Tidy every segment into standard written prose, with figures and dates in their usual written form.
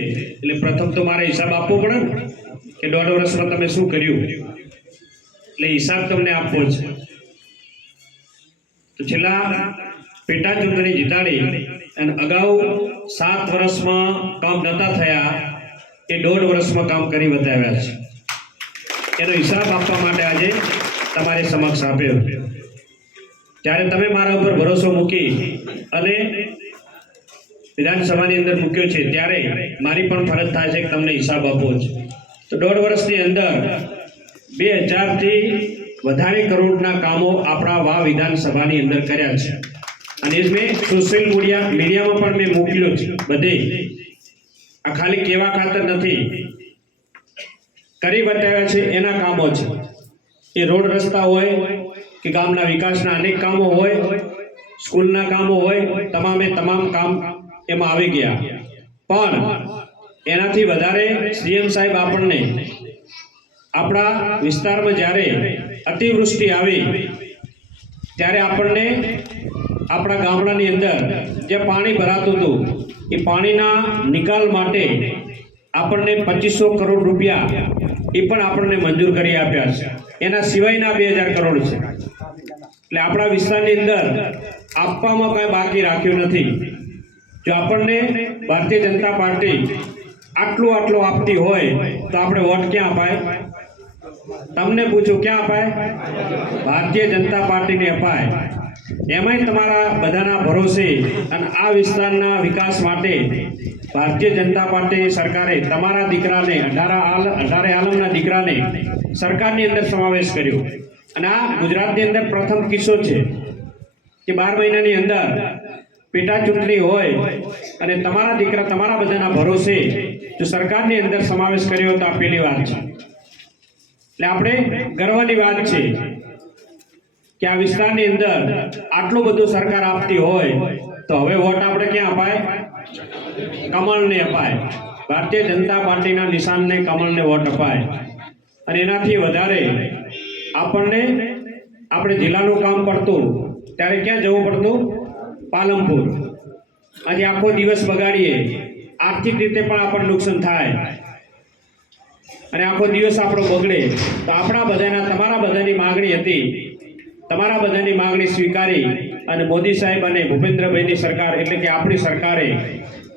એટલે પ્રથમ તો મારે હિસાબ આપવો પડે ને કે 1.5 વર્ષમાં તમે શું કર્યું, એટલે હિસાબ તમને આપવો છે. તો છેલ્લા પેટા ચૂંટણી જીતાડી અને અગાઉ 7 વર્ષમાં કામ નતા થયા એ 1.5 વર્ષમાં કામ કરી બતાવ્યા છે. એનો હિસાબ આપવા માટે આજે તમારી સમક્ષ આપ્યો. ત્યારે તમે મારા ઉપર ભરોસો મૂકી અને વિધાનસભાની અંદર મૂક્યો છે, ત્યારે મારી પણ ફરજ થાય છે કે તમને હિસાબ આપવો છે. તો 1.5 વર્ષની અંદર 2000 થી વધારે કરોડના કામો આપણા વા વિધાનસભાની અંદર કર્યા છે. અને એ મેં સોશિયલ મીડિયામાં પણ મેં મોકલ્યો છે. બધે આ ખાલી કેવા ખાતર નથી, કરી બતાવ્યા છે એના કામો છે. એ રોડ રસ્તા હોય કે ગામના વિકાસના અનેક કામો હોય, સ્કૂલના કામો હોય, તમામે તમામ કામ એમાં આવી ગયા. પણ એનાથી વધારે સીએમ સાહેબ આપણને આપણા વિસ્તારમાં જ્યારે અતિવૃષ્ટિ આવી ત્યારે આપણને આપણા ગામડાની અંદર જે પાણી ભરાતું હતું એ પાણીના નિકાલ માટે આપણને 2500 કરોડ રૂપિયા એ પણ આપણને મંજૂર કરી આપ્યા છે. એના સિવાયના 2000 કરોડ છે. એટલે આપણા વિસ્તારની અંદર આપવામાં કાંઈ બાકી રાખ્યું નથી. જો આપણને ભારતીય જનતા પાર્ટી આટલું આપતી હોય તો આપણે વોટ ક્યાં અપાય? તમને પૂછું, ક્યાં અપાય? ભારતીય જનતા પાર્ટીને અપાય. એમાંય તમારા બધાના ભરોસે અને આ વિસ્તારના વિકાસ માટે ભારતીય જનતા પાર્ટીની સરકારે તમારા દીકરાને 18 આલમના દીકરાને સરકારની અંદર સમાવેશ કર્યો. અને આ ગુજરાતની અંદર પ્રથમ કિસ્સો છે કે 12 મહિનાની અંદર પેટા ચૂંટણી હોય અને તમારા દીકરા તમારા બધાના ભરોસે જો સરકારની અંદર સમાવેશ કર્યો તો આ પહેલી વાત છે. એટલે આપણે ગર્વની વાત છે કે આ વિસ્તારની અંદર આટલું બધું સરકાર આપતી હોય તો હવે વોટ આપણે ક્યાં અપાય? કમળને અપાય. ભારતીય જનતા પાર્ટીના નિશાનને કમળને વોટ અપાય. અને એનાથી વધારે આપણે જિલ્લાનું કામ પડતું ત્યારે ક્યાં જવું પડતું? પાલનપુર. આજે આખો દિવસ બગાડીએ, આર્થિક રીતે પણ આપણને નુકસાન થાય અને આખો દિવસ આપણો બગડે. તો આપણા બધાના તમારા બધાની માગણી હતી, તમારા બધાની માગણી સ્વીકારી અને મોદી સાહેબ અને ભૂપેન્દ્રભાઈની સરકાર એટલે કે આપણી સરકારે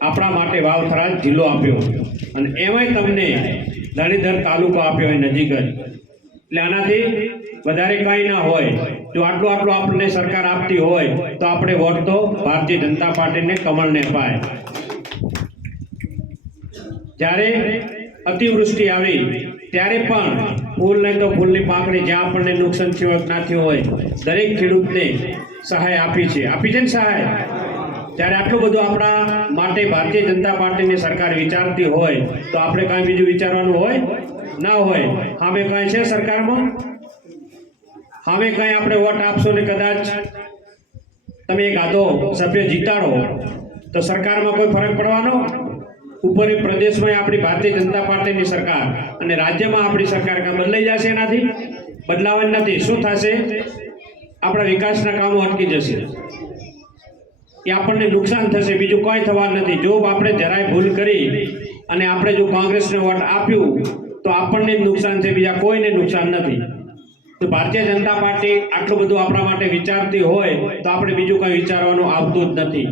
આપણા માટે વાવથરા જિલ્લો આપ્યો. અને એમાંય તમને ધણીધર તાલુકો આપ્યો હોય નજીક જ. એટલે આનાથી વધારે કાંઈ ના હોય. જો આટલું આપણને સરકાર આપતી હોય તો આપણે વોટ તો ભારતીય જનતા પાર્ટીને કમળને અપાય. જ્યારે અતિવૃષ્ટિ આવી ત્યારે પણ ફૂલ નહીં તો ફૂલની પાંખડી જ્યાં આપણને નુકસાન થયું ના થયું હોય દરેક ખેડૂતને સહાય આપી છે ને સહાય. ત્યારે આટલું બધું આપણા માટે ભારતીય જનતા પાર્ટીની સરકાર વિચારતી હોય તો આપણે કાંઈ બીજું વિચારવાનું હોય ના હોય. સામે કાંઈ છે સરકારમાં? સામે કાંઈ આપણે વોટ આપશો ને કદાચ તમે એક આધો સભ્ય જીતાડો તો સરકારમાં કોઈ ફરક પડવાનો? ઉપર પ્રદેશમાં આપણી ભારતીય જનતા પાર્ટીની સરકાર અને રાજ્યમાં આપણી સરકાર કાં બદલાઈ જશે? એનાથી બદલાવાની નથી. શું થશે? આપણા વિકાસના કામો અટકી જશે. એ આપણને નુકસાન થશે, બીજું કોઈ થવાનું નથી. જો આપણે જરાય ભૂલ કરી અને આપણે જો કોંગ્રેસને વોટ આપ્યું તો આપણને જ નુકસાન છે, બીજા કોઈને નુકસાન નથી. તો ભારતીય જનતા પાર્ટી આટલું બધું આપણા માટે વિચારતી હોય તો આપણે બીજું કંઈ વિચારવાનું આવતું જ નથી.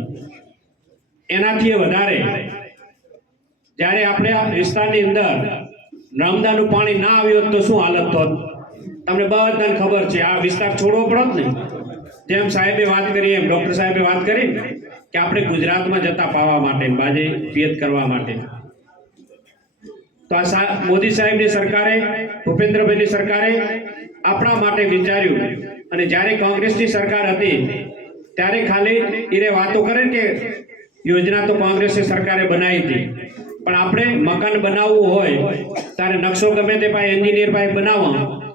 એનાથી વધારે જ્યારે આપણે આ વિસ્તારની અંદર નર્મદાનું પાણી ના આવ્યું તો શું હાલત થોત? તમને બધાને ખબર છે. આ વિસ્તાર છોડવો પડત ને. જેમ સાહેબે વાત કરી, એમ ડૉક્ટર સાહેબે વાત કરી કે આપણે ગુજરાતમાં જતા પાવા માટે, બાજે પિયત કરવા માટે. તો આ મોદી સાહેબની સરકારે, ભૂપેન્દ્રભાઈની સરકારે આપણા માટે વિચાર્યું. અને જ્યારે કોંગ્રેસની સરકાર હતી ત્યારે ખાલી એ વાતો કરે કે યોજના તો કોંગ્રેસની સરકારે બનાવી હતી, પણ આપણે મકાન બનાવવું હોય ત્યારે નકશો ગમે તે પાસે એન્જિનિયર પાસે બનાવો,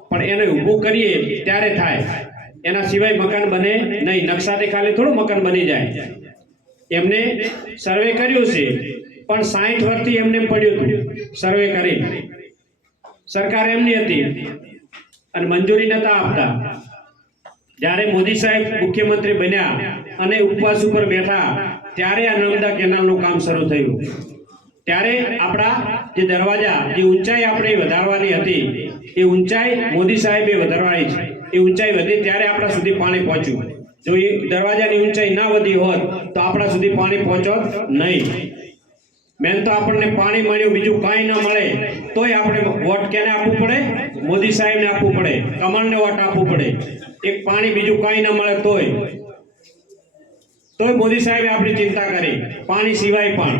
પણ એને ઊભું કરીએ ત્યારે થાય. એના સિવાય મકાન બને નહીં. નકશાથી ખાલી થોડું મકાન બની જાય. એમને સર્વે કર્યું છે પણ 60 વર્ષથી એમને પડ્યું હતું સર્વે કરી. સરકાર એમની હતી અને મંજૂરી નતા આપતા. જ્યારે મોદી સાહેબ મુખ્યમંત્રી બન્યા અને ઉપવાસ ઉપર બેઠા ત્યારે આ નર્મદા કેનાલનું કામ શરૂ થયું. ત્યારે આપણા જે દરવાજા જે ઊંચાઈ આપણે વધારવાની હતી એ ઊંચાઈ મોદી સાહેબે વધારવાની છે. એ ઊંચાઈ વધી ત્યારે આપણા સુધી પાણી પહોંચ્યું. જો એ દરવાજાની ઊંચાઈ ના વધી હોત તો આપણા સુધી પાણી પહોંચોત નહીં. મેન તો આપણને પાણી મળ્યું, બીજું કાંઈ ના મળે તોય આપણે વોટ કેને આપવું પડે? મોદી સાહેબને આપવું પડે, કમળને વોટ આપવું પડે. એક પાણી બીજું કાંઈ ના મળે તોય મોદી સાહેબે આપણી ચિંતા કરી. પાણી સિવાય પણ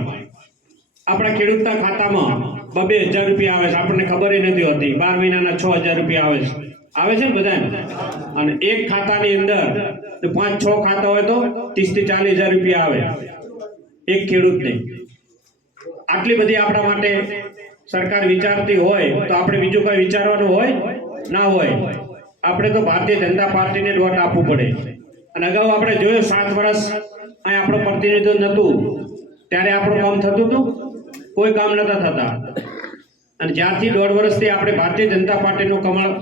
આપણા ખેડૂતના ખાતામાં 2,000 રૂપિયા આવે છે, આપણને ખબર નથી હોતી. 12 મહિનાના 6,000 રૂપિયા આવે છે ને બધાને. અને એક ખાતાની અંદર 5-6 ખાતા હોય તો 30-40 હજાર રૂપિયા આવે એક ખેડૂતને. આટલી બધી આપણા માટે સરકાર વિચારતી હોય તો આપણે બીજું કોઈ વિચારવાનું હોય ના હોય. આપણે તો ભારતીય જનતા પાર્ટીને વોટ આપવું પડે. અને અગાઉ આપણે જોયું 7 વર્ષ અહીં આપણો પ્રતિનિધિત્વ નહોતું ત્યારે આપણું કામ થતું હતું? કોઈ કામ નતા થતા. અને જ્યારથી 1.5 વર્ષથી આપણે ભારતીય જનતા પાર્ટીનું કમળ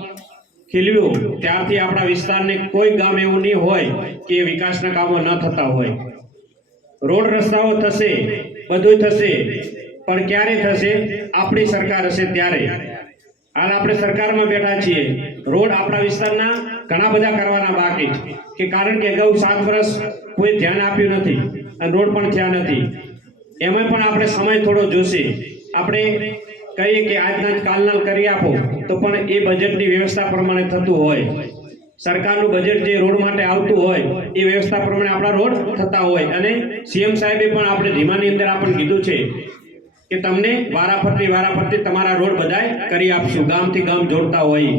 ખીલ્યું ત્યારથી આપણા વિસ્તારને કોઈ ગામ એવું નહીં હોય કે વિકાસના કામો ન થતા હોય. રોડ રસ્તાઓ થશે, બધું થશે, પણ ક્યારે થશે? આપણી સરકાર હશે ત્યારે. હાલ આપણે સરકારમાં બેઠા છીએ, રોડ આપણા વિસ્તારના ઘણા બધા કરવાના બાકી છે. કે કારણ કે અગાઉ 7 વર્ષ કોઈ ધ્યાન આપ્યું નથી અને રોડ પણ થયા નથી. એમાં પણ આપણે સમય થોડો જોશે. આપણે કહીએ કે આજના જ કાલના કરી આપો તો પણ એ બજેટની વ્યવસ્થા પ્રમાણે થતું હોય. સરકારનું બજેટ જે રોડ માટે આવતું હોય એ વ્યવસ્થા પ્રમાણે આપણા રોડ થતા હોય. અને સીએમ સાહેબે પણ આપણે ધીમાની અંદર આપણને કીધું છે કે તમને વારાફરતી તમારા રોડ બધાય કરી આપશું, ગામથી ગામ જોડતા હોય.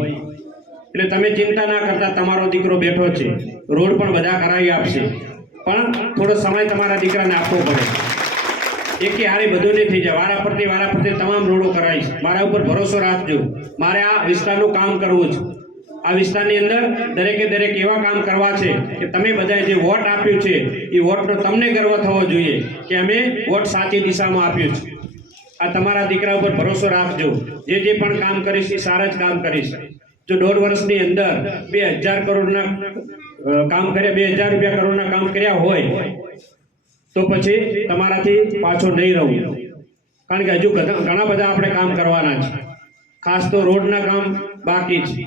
એટલે તમે ચિંતા ના કરતા, તમારો દીકરો બેઠો છે, રોડ પણ બધા કરાવી આપશે. પણ થોડો સમય તમારા દીકરાને આપવો પડે. એકે હારે બધું નહીં થઈ જાય. વારાફરતી તમામ રોડો કરાવીશ. મારા ઉપર ભરોસો રાખજો. મારે આ વિસ્તારનું કામ કરવું છે. આ વિસ્તારની અંદર દરેક એવા કામ કરવા છે કે તમે બધાએ જે વોટ આપ્યું છે એ વોટનો તમને ગર્વ થવો જોઈએ કે અમે વોટ સાચી દિશામાં આપ્યું છે. આ તમારા દીકરા ઉપર ભરોસો રાખજો. જે પણ કામ કરીશ એ સારા જ કામ કરીશ. જો 1.5 વર્ષની અંદર 2,000 કરોડના કામ કર્યા, 2,000 રૂપિયા કરોડના કામ કર્યા હોય તો પછી તમારાથી પાછો નહીં રહું. કારણ કે હજુ ઘણા બધા આપણે કામ કરવાના છે. ખાસ તો રોડના કામ બાકી છે.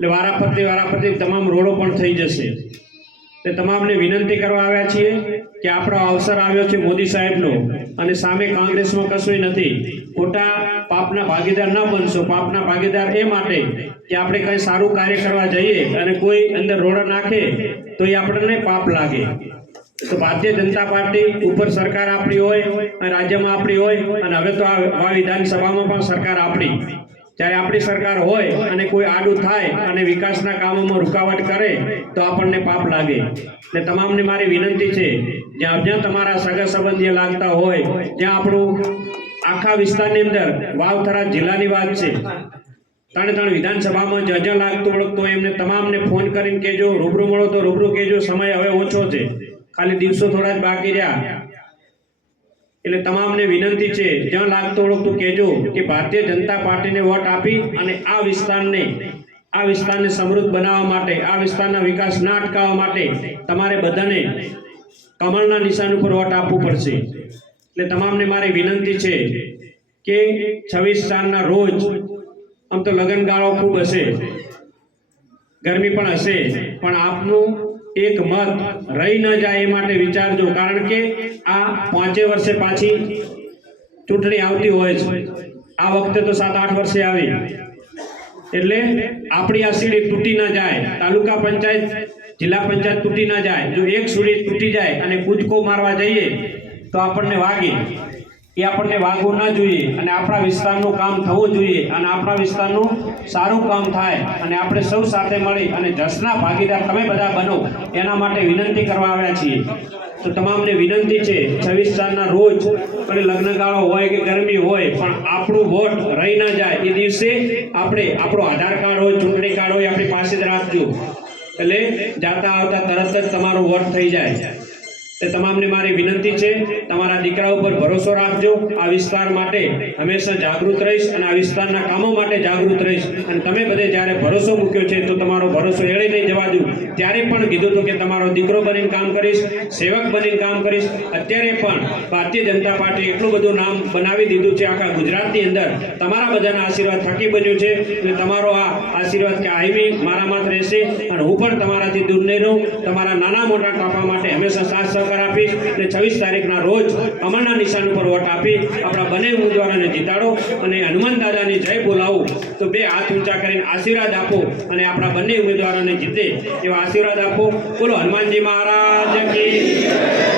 એટલે વારાફરતી તમામ રોડો પણ થઈ જશે. તે તમામને વિનંતી કરવા આવ્યા છીએ કે આપણો અવસર આવ્યો છે મોદી સાહેબનો, અને સામે કોંગ્રેસમાં કશું નથી. ખોટા પાપના ભાગીદાર ન બનશો. પાપના ભાગીદાર એ માટે કે આપણે કંઈ સારું કાર્ય કરવા જઈએ અને કોઈ અંદર રોડ નાખે તો એ આપણને પાપ લાગે. તો ભારતીય જનતા પાર્ટી ઉપર સરકાર આપણી હોય અને રાજ્યમાં આપણી હોય, અને હવે તો આ વિધાનસભામાં પણ સરકાર આપણી. જ્યારે આપણી સરકાર હોય અને કોઈ આડું થાય અને વિકાસના કામોમાં રૂકાવટ કરે તો આપણને પાપ લાગે. એટલે તમામને મારી વિનંતી છે, જ્યાં તમારા સગા સંબંધીઓ લાગતા હોય, જ્યાં આપણું આખા વિસ્તારની અંદર વાવથરા જિલ્લાની વાત છે, 3 વિધાનસભામાં જ્યાં લાગતું ઓળખતો એમને તમામને ફોન કરીને કહેજો. રૂબરૂ મળો તો રૂબરૂ કહેજો. સમય હવે ઓછો છે, ખાલી દિવસો થોડા જ બાકી રહ્યા. એટલે તમામને વિનંતી છે, જ્યાં લાગતું ઓળખતું કહેજો કે ભારતીય જનતા પાર્ટીને વોટ આપી અને આ વિસ્તારને સમૃદ્ધ બનાવવા માટે, આ વિસ્તારના વિકાસ ના અટકાવવા માટે તમારે બધાને કમળના નિશાન ઉપર વોટ આપવું પડશે. એટલે તમામને મારી વિનંતી છે કે 26/4ના રોજ, આમ તો લગનગાળો ખૂબ હશે, ગરમી પણ હશે, પણ આપનું એક મત રહી ન જાય એ માટે વિચારજો. કારણ કે આ 5 વર્ષે પાછી ચૂંટણી આવતી હોય છે. આ વખતે તો 7-8 વર્ષે આવી. એટલે આપણી આ સીડી તૂટી ન જાય, તાલુકા પંચાયત, જિલ્લા પંચાયત તૂટી ન જાય. જો એક સીડી તૂટી જાય અને કૂદકો મારવા જઈએ તો આપણને વાગે. એ આપણને વાગવું ન જોઈએ. અને આપણા વિસ્તારનું કામ થવું જોઈએ, અને આપણા વિસ્તારનું સારું કામ થાય, અને આપણે સૌ સાથે મળી અને જસના ભાગીદાર તમે બધા બનો, એના માટે વિનંતી કરવા આવ્યા છીએ. તો તમામને વિનંતી છે, 26/4ના રોજ, અને લગ્નગાળો હોય કે ગરમી હોય, પણ આપણું વોટ રહી ન જાય એ દિવસે આપણે આપણો આધાર કાર્ડ હોય, ચૂંટણી કાર્ડ હોય, આપણી પાસે જ રાખજો. એટલે જાતા આવતા તરત જ તમારું વોટ થઈ જાય. તે તમામને મારી વિનંતી છે, તમારા દીકરા ઉપર ભરોસો રાખજો. આ વિસ્તાર માટે હંમેશા જાગૃત રહીશ અને આ વિસ્તારના કામો માટે જાગૃત રહીશ. અને તમે બધે જ્યારે ભરોસો મૂક્યો છે તો તમારો ભરોસો એળે નહીં જવા દઉં. ત્યારે પણ કીધું હતું કે તમારો દીકરો બનીને કામ કરીશ, સેવક બનીને કામ કરીશ. અત્યારે પણ ભારતીય જનતા પાર્ટી એટલું બધું નામ બનાવી દીધું છે આખા ગુજરાતની અંદર. તમારા બધાના આશીર્વાદ થકી બન્યું છે. એટલે તમારો આ આશીર્વાદ કે આવી મારામાં જ રહેશે અને હું પણ તમારાથી દૂર નહીં રહું. તમારા નાના મોટા કાપા માટે હંમેશા સાથ સહકાર આપીશ. અને 26 તારીખના રોજ કમળના નિશાન ઉપર વોટ આપી આપણા બંને ઉમેદવારોને જીતાડો અને હનુમાન દાદાની જય બોલાવો. તો બે હાથ ઊંચા કરીને આશીર્વાદ આપો અને આપણા બંને ઉમેદવારોને જીતે એવા આશીર્વાદ આપો. બોલો હનુમાનજી મહારાજ કી જય.